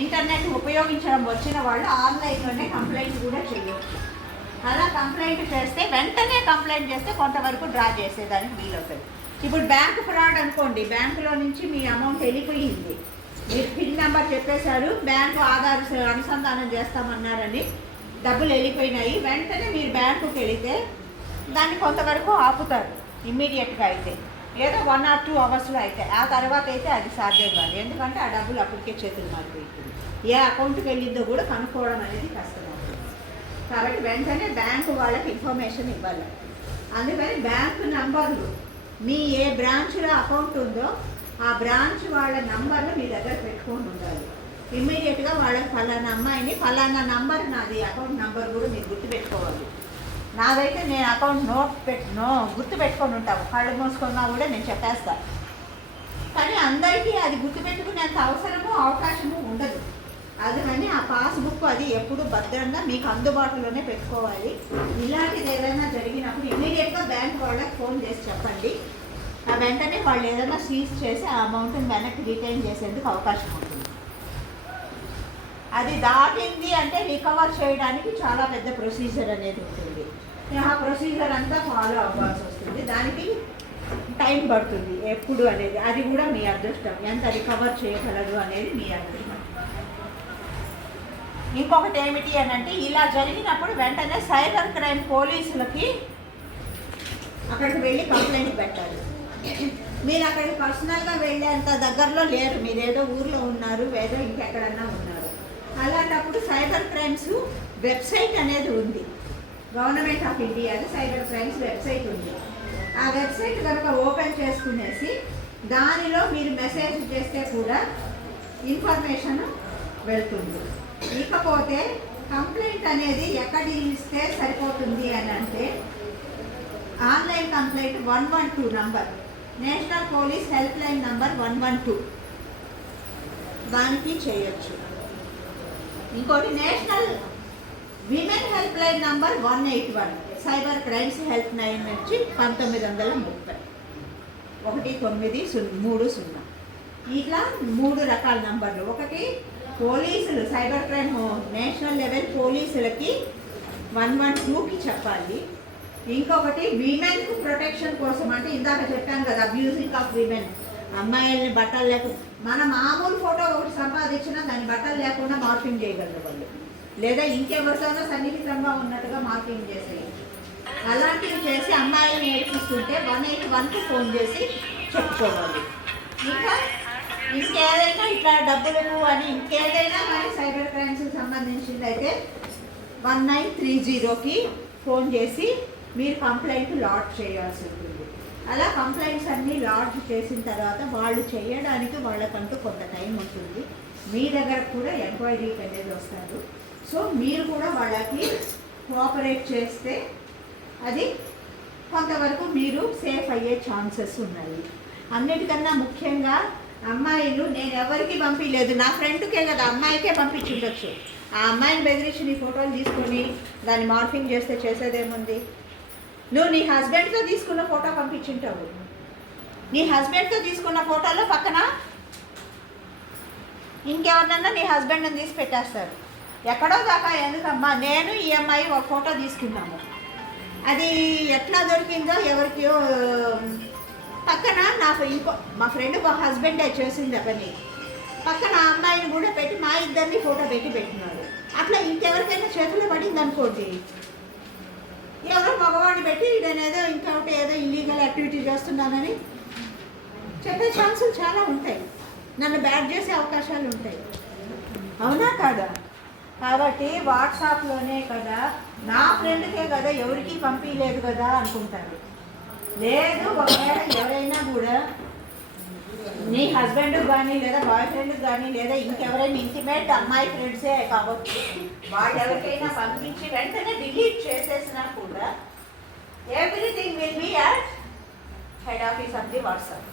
Internet ఉపయోగించడం వచ్చిన వాళ్ళు ఆన్లైన్లోనే కంప్లైంట్ కూడా చేయరు అలా కంప్లైంట్ చేస్తే వెంటనే కంప్లైంట్ చేస్తే కొంతవరకు డ్రా చేసేదానికి వీలవుతుంది. ఇప్పుడు బ్యాంక్ ఫ్రాడ్ అనుకోండి బ్యాంకులో నుంచి మీ అమౌంట్ వెళ్ళిపోయింది. మీరు పిన్ నెంబర్ చెప్పేశారు బ్యాంకు ఆధార్ అనుసంధానం చేస్తామన్నారని డబ్బులు వెళ్ళిపోయినాయి. వెంటనే మీరు బ్యాంకుకి వెళితే దాన్ని కొంతవరకు ఆపుతారు ఇమ్మీడియట్గా అయితే. ఏదో వన్ ఆర్ టూ అవర్స్లో అయితే ఆ తర్వాత అయితే అది సాధ్యం కాదు. ఎందుకంటే ఆ డబ్బులు అప్పటికే చేతులు మారిపోయింది ఏ అకౌంట్కి వెళ్ళిందో కూడా కనుక్కోవడం అనేది కష్టమవుతుంది కాబట్టి వెంటనే బ్యాంకు వాళ్ళకి ఇన్ఫర్మేషన్ ఇవ్వాలి. అందుకని బ్యాంకు నంబర్లు మీ ఏ బ్రాంచ్లో అకౌంట్ ఉందో ఆ బ్రాంచ్ వాళ్ళ నంబర్లు మీ దగ్గర పెట్టుకొని ఉండాలి. ఇమ్మీడియట్గా వాళ్ళకి ఫలానా అమ్మాయిని ఫలానా నంబర్ నాది అకౌంట్ నంబర్ కూడా మీరు గుర్తుపెట్టుకోవాలి. నాదైతే నేను అకౌంట్ నోట్ పెట్ నో గుర్తు పెట్టుకొని ఉంటాను కళ్ళు మూసుకున్నా కూడా నేను చెప్పేస్తాను కానీ అందరికీ అది గుర్తుపెట్టుకునేంత అవసరము అవకాశము ఉండదు. అది కానీ ఆ పాస్బుక్ అది ఎప్పుడు భద్రంగా మీకు అందుబాటులోనే పెట్టుకోవాలి. ఇలాంటిది ఏదైనా జరిగినప్పుడు ఇమీడియట్గా బ్యాంక్ వాళ్ళకి ఫోన్ చేసి చెప్పండి. ఆ వెంటనే వాళ్ళు ఏదైనా సీజ్ చేసి ఆ అమౌంట్ని వెనక్కి రిటైన్ చేసేందుకు అవకాశం ఉంటుంది. అది దాటింది అంటే రికవర్ చేయడానికి చాలా పెద్ద ప్రొసీజర్ అనేది ఉంటుంది. ఆ ప్రొసీజర్ అంతా ఫాలో అవ్వాల్సి వస్తుంది. దానికి టైం పడుతుంది ఎప్పుడు అనేది. అది కూడా మీ అదృష్టం. ఎంత రికవర్ చేయగలరు అనేది మీ అదృష్టం. ఇంకొకటి ఏమిటి అని అంటే ఇలా జరిగినప్పుడు వెంటనే సైబర్ క్రైమ్ పోలీసులకి అక్కడికి వెళ్ళి కంప్లైంట్ పెట్టాలి. మీరు అక్కడికి పర్సనల్గా వెళ్ళేంత దగ్గరలో లేరు. మీరు ఏదో ఊర్లో ఉన్నారు ఏదో ఇంకెక్కడన్నా ఉన్నారు. అలాంటప్పుడు సైబర్ క్రైమ్స్ వెబ్సైట్ అనేది ఉంది. గవర్నమెంట్ ఆఫ్ ఇండియాలో సైబర్ క్రైమ్స్ వెబ్సైట్ ఉంది. ఆ వెబ్సైట్ కనుక ఓపెన్ చేసుకునేసి దానిలో మీరు మెసేజ్ చేస్తే కూడా ఇన్ఫర్మేషన్ వెళ్తుంది. ఇకపోతే కంప్లైంట్ అనేది ఎక్కడ ఇస్తే సరిపోతుంది అని అంటే online complaint one one two number. National police help line number one one two. దానికి చేయొచ్చు. ఇంకోటి national women help line number one eight one. Cyber crimes help line నుంచి పంతొమ్మిది వందల ముప్పై. ఒకటి తొమ్మిది సున్నా మూడు సున్నా. ఇట్లా మూడు రకాల నంబర్లు. ఒకటి పోలీసులు సైబర్ క్రైమ్ నేషనల్ లెవెల్ పోలీసులకి వన్ వన్ టూకి చెప్పాలి. ఇంకొకటి విమెన్కు ప్రొటెక్షన్ కోసం. అంటే ఇందాక చెప్పాను కదా అబ్యూజింగ్ ఆఫ్ విమెన్. అమ్మాయిల్ని బట్టలు లేక మన మామూలు ఫోటో ఒకటి సంపాదించినా దాన్ని బట్టలు లేకుండా మార్పింగ్ చేయగలరు వాళ్ళు. లేదా ఇంకెవరితోనో సన్నిహితంగా ఉన్నట్టుగా మార్పింగ్ చేసేయచ్చు అలాంటివి చేసి అమ్మాయిల్ని ఏడిపిస్తుంటే వన్ ఎయిట్ వన్కి ఫోన్ చేసి చెప్పుకోవాలి. ఇంకా ఇంకేదైనా ఇట్లా డబ్బులు అని ఇంకేదైనా కానీ సైబర్ క్రైమ్స్కి సంబంధించింది అయితే వన్ నైన్ త్రీ జీరోకి ఫోన్ చేసి మీరు కంప్లైంట్ లాడ్ చేయాల్సి ఉంటుంది. అలా కంప్లైంట్స్ అన్నీ లాడ్జ్ చేసిన తర్వాత వాళ్ళు చేయడానికి వాళ్ళకంటూ కొంత టైం ఉంటుంది. మీ దగ్గర కూడా ఎంక్వైరీకి అనేది వస్తారు. సో మీరు కూడా వాళ్ళకి కోఆపరేట్ చేస్తే అది కొంతవరకు మీరు సేఫ్ అయ్యే ఛాన్సెస్ ఉన్నాయి. అన్నిటికన్నా ముఖ్యంగా అమ్మాయిలు నేను ఎవరికి పంపించలేదు నా ఫ్రెండ్కే కదా అమ్మాయికే పంపించుండొచ్చు. ఆ అమ్మాయిని బెదిరించి నీ ఫోటోలు తీసుకొని దాన్ని మార్ఫింగ్ చేస్తే చేసేదేముంది? నువ్వు నీ హస్బెండ్తో తీసుకున్న ఫోటో పంపించుంటావు. నీ హస్బెండ్తో తీసుకున్న ఫోటోలో పక్కన ఇంకెవరినన్నా నీ హస్బెండ్ని తీసి పెట్టేస్తారు ఎక్కడో దాకా ఎందుకమ్మా నేను ఈ అమ్మాయి ఒక ఫోటో తీసుకున్నాము. అది ఎట్లా దొరికిందో ఎవరికి పక్కన నాకు ఇంకో మా ఫ్రెండ్ ఒక హస్బెండే చేసింది ఆ పని పక్కన ఆ అమ్మాయిని కూడా పెట్టి మా ఇద్దరిని ఫోటో పెట్టి పెట్టినాడు. అట్లా ఇంకెవరికైనా చేతిలో పడింది అనుకోండి ఎవరో మగవాడిని పెట్టి నేనేదో ఇంకొకటి ఏదో ఇల్లీగల్ యాక్టివిటీ చేస్తున్నానని చెప్పే ఛాన్సులు చాలా ఉంటాయి. నన్ను బ్యాడ్ చేసే అవకాశాలు ఉంటాయి. అవునా కాదా? కాబట్టి వాట్సాప్లోనే కదా నా ఫ్రెండ్కే కదా ఎవరికి పంపించలేదు కదా అనుకుంటారు. లేదు ఒకవేళ ఎవరైనా హస్బెండ్ కానీ లేదా బాయ్ ఫ్రెండ్ కానీ లేదా ఇంకెవరైనా ఇంటిమేట్ అమ్మాయి ఫ్రెండ్సే కావచ్చు. వాళ్ళు ఎవరికైనా పంపించి వెంటనే డిలీట్ చేసేసినా కూడా everything will be at head office of the WhatsApp